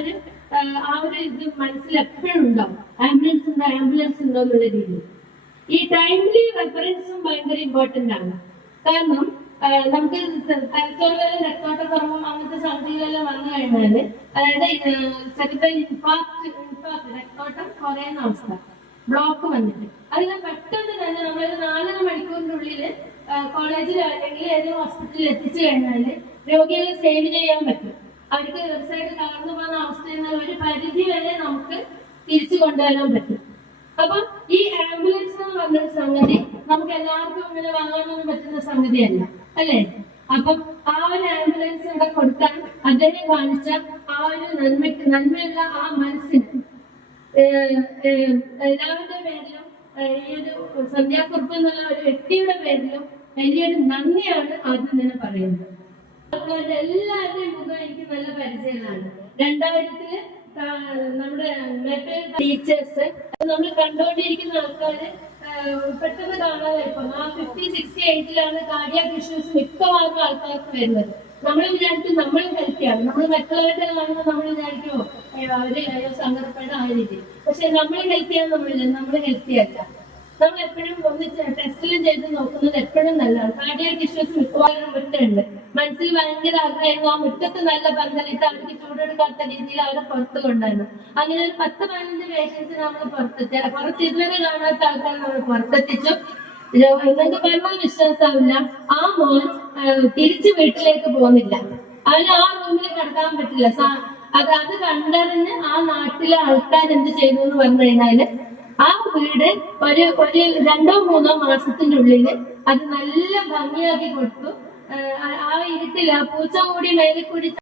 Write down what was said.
ഒരു ആ, ഒരു ഇത് മനസ്സിൽ എപ്പോഴും ഉണ്ടാവും. ആംബുലൻസ് ഉണ്ടോ ആംബുലൻസ് ഉണ്ടോ എന്നുള്ള രീതി. ഈ ടൈംലി റെഫറൻസും ഭയങ്കര ഇമ്പോർട്ടന്റ് ആണ്. കാരണം നമുക്ക് തലച്ചോറിലെല്ലാം രക്തോട്ടക്കുറവും അങ്ങനത്തെ സംഗതികളെല്ലാം വന്നു കഴിഞ്ഞാൽ അതായത് സെക്രട്ടറി ഇൻഫാക്ട് ഇൻഫാക്ട് രക്തോട്ടം കുറയുന്ന അവസ്ഥ. ബ്ലോക്ക് വന്നിട്ട്. അതിന് പെട്ടെന്ന് തന്നെ നമ്മളൊരു നാലര മണിക്കൂറിനുള്ളിൽ കോളേജിൽ അല്ലെങ്കിൽ ഏതെങ്കിലും ഹോസ്പിറ്റലിൽ എത്തിച്ചു കഴിഞ്ഞാൽ രോഗികളെ സേവ് ചെയ്യാൻ പറ്റും. അവർക്ക് വെബ്സൈറ്റ് തളർന്നു അവസ്ഥയിൽ ഒരു പരിധി വരെ നമുക്ക് തിരിച്ചു കൊണ്ടുവരാൻ പറ്റും. അപ്പം ഈ ആംബുലൻസ് എന്ന് പറഞ്ഞ സംഗതി നമുക്ക് എല്ലാവർക്കും ഇങ്ങനെ വാങ്ങാനൊന്നും പറ്റുന്ന സംഗതിയല്ല അല്ലേ? അപ്പം ആ ഒരു ആംബുലൻസ് ഇവിടെ കൊടുക്കാൻ അദ്ദേഹം കാണിച്ച ആ ഒരു നന്മയ്ക്ക് നന്മയുള്ള ആ മനസ്സിന് എല്ലാവരുടെ പേരിലും ഈ ഒരു സന്ധ്യാക്കുറിപ്പ് എന്നുള്ള ഒരു വ്യക്തിയുടെ പേരിലും വലിയൊരു നന്ദിയാണ് ആദ്യം തന്നെ പറയുന്നത്. ആൾക്കാരുടെ എല്ലാവരുടെയും മുഖം എനിക്ക് നല്ല പരിചയമാണ്. രണ്ടായിരത്തിൽ നമ്മുടെ ടീച്ചേഴ്സ് നമ്മൾ കണ്ടുകൊണ്ടിരിക്കുന്ന ആൾക്കാര് പെട്ടെന്ന് കാണാതെ ഇപ്പം. ആ ഫിഫ്റ്റി സിക്സ്റ്റി എയ്റ്റിലാണ് കാർഡിയാക് ഇഷ്യൂസ് മിക്കവാറും ആൾക്കാർക്ക് വരുന്നത്. നമ്മൾ വിചാരിക്കും നമ്മൾ ഹെൽത്തിയാണ് നമ്മൾ മറ്റുള്ളവരുടെ കാണുമ്പോൾ നമ്മൾ വിചാരിക്കുമോ അവർ സങ്കടപ്പെടാൻ ആ രീതി. പക്ഷെ നമ്മൾ ഹെൽത്തിയാണ് നമ്മൾ നമ്മൾ ഹെൽത്തി നമ്മൾ എപ്പോഴും ഒന്ന് ടെസ്റ്റിലും ചെയ്ത് നോക്കുന്നത് എപ്പോഴും നല്ലതാണ്. കാർഡിയാക് ഇഷ്യൂസ് മിക്കവാറും മുറ്റുണ്ട് മനസ്സിൽ ഭയങ്കര ആഗ്രഹമായിരുന്നു. ആ മുറ്റത്ത് നല്ല പന്തലിട്ട് അവർക്ക് ചൂടെടുക്കാത്ത രീതിയിൽ അവരെ പുറത്ത് കൊണ്ടുവന്നു. അങ്ങനെ ഒരു പത്ത് പതിനഞ്ച് പേഷ്യൻസ് നമ്മൾ പുറത്തെത്തി. പുറത്ത് ഇതുവരെ കാണാത്ത ആൾക്കാർ നമ്മൾ പുറത്തെത്തിച്ചു. നിങ്ങൾക്ക് പറഞ്ഞാൽ വിശ്വാസമില്ല ആ മോൻ തിരിച്ചു തിരിച്ച് വീട്ടിലേക്ക് പോകുന്നില്ല. അവന് ആ റൂമിൽ കിടക്കാൻ പറ്റില്ല. അത് അത് കണ്ടറിഞ്ഞ് ആ നാട്ടിലെ ആൾക്കാർ എന്ത് ചെയ്തു എന്ന് പറഞ്ഞു കഴിഞ്ഞാൽ ആ വീട് ഒരു ഒരു രണ്ടോ മൂന്നോ മാസത്തിന്റെ ഉള്ളിൽ അത് നല്ല ഭംഗിയാക്കി കൊടുത്തു. ആ, ആ പൂച്ച കൂടി മേലെ കൂടി